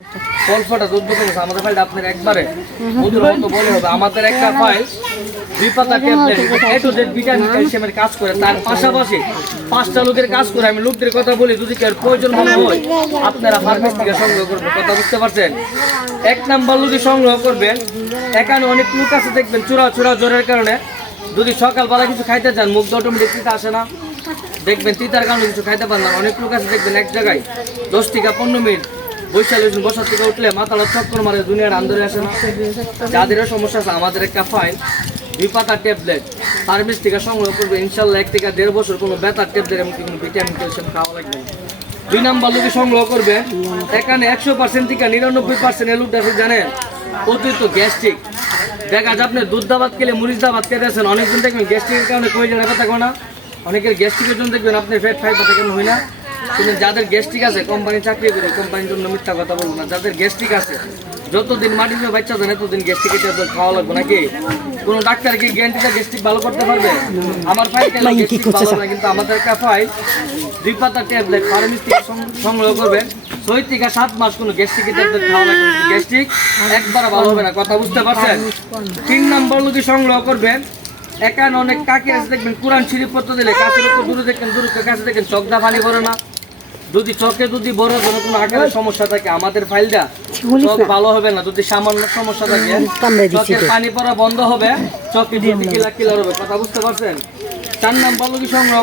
কলফাটা 14 আছে আমাদের ফাইলটা আপনার একবারে মধুর মতো বলে হবে। আমাদের একটা ফাইল 2 পাতা tablet A to Z vitamin ক্যালসিয়ামের কাজ করে, তার পাশাপাশি 5টা লোকের কাজ করে। আমি লোকদের কথা বলি, যদি কার প্রয়োজন মনে হয় আপনারা ফার্মেসি থেকে সংগ্রহ করবেন। কথা বুঝতে পারছেন? 1 নাম্বার যদি সংগ্রহ করবেন, এখানে অনেক লোক আছে দেখবেন চূড়া জ্বরের কারণে যদি সকালবেলা কিছু খাইতে চান মুখ দিয়ে অটোমেটিক তিতা আসে না, দেখবেন তিতার কারণে কিছু খাইতে পারেন না। অনেক লোক আছে দেখবেন এক জায়গায় 10 থেকে 15 মিনিট বসার থেকে উঠলে মাথাটা চক্কর মারে, দুনিয়ার আন্দোলন আসে না। যাদেরও সমস্যা আছে আমাদের একটা ফাইল 2 পাতা ট্যাবলেট ফার্মেসি থেকে সংগ্রহ করবে, ইনশাল্লাহ 1 থেকে 1.5 বছর কোনো ব্যথার ট্যাবলেট এমনকি কোনো ভিটামিন ক্যালসিয়াম খাওয়া লাগবে না। 2 নাম্বার যদি সংগ্রহ করবেন, এখানে 100% থেকে 99% এর লোকটা আছে জানেন অতিরিক্ত গ্যাস্ট্রিক। দেখা যায় আপনি দুধ দাবাত খেলে মরিচ দাবাত খেতেছেন, অনেকজন দেখবেন গ্যাস্ট্রিকের কারণে কই জায়গায় ব্যথা করে না, অনেকের গ্যাস্ট্রিকের জন্য দেখবেন আপনি ফ্যাট ফাইবারটা কেন হয় না। কিন্তু যাদের গ্যাস্ট্রিক আছে, কোম্পানি চাকরি করে কোম্পানির জন্য মিথ্যা কথা বলবো না, যাদের গ্যাস্ট্রিক আছে যতদিন মাটিতে বাচ্চা দেন এতদিন গ্যাস্ট্রিকের ট্যাবলেট খাওয়া লাগবে নাকি? কোনো ডাক্তার কি গ্যারান্টিটা গ্যাস্ট্রিক ভালো করতে পারবে? আমার ফাইল কেন গ্যাস্ট্রিক ভালো না, কিন্তু আমাদের একটা ফাইল 2 পাতা ট্যাবলেট ফার্মেসি থেকে সংগ্রহ করবেন, 6 থেকে 7 মাস কোনো গ্যাস্ট্রিকের ট্যাবলেট খাওয়া লাগবে, গ্যাস্ট্রিক একবার ভালো হবে না। কথা বুঝতে পারছেন? 3 নম্বর যদি সংগ্রহ করবেন, এখানে অনেক কাকি আছে দেখবেন কোরআন শরীফ পড়তে দিলে কাছের উপর দূরে দেখেন, দূরে কাছে দেখেন চোখদা পানি পড়ে না। যদি চোখে যদি বড় কোনো আকারের সমস্যা থাকে আমাদের ফাইলটা চোখ ভালো হবে না। যদি সামান্য সমস্যা থাকে চোখের পানি পড়া বন্ধ হবে, চোখে কিলা হবে। কথা বুঝতে পারছেন? 4 নাম্বার যদি সংগ্রহ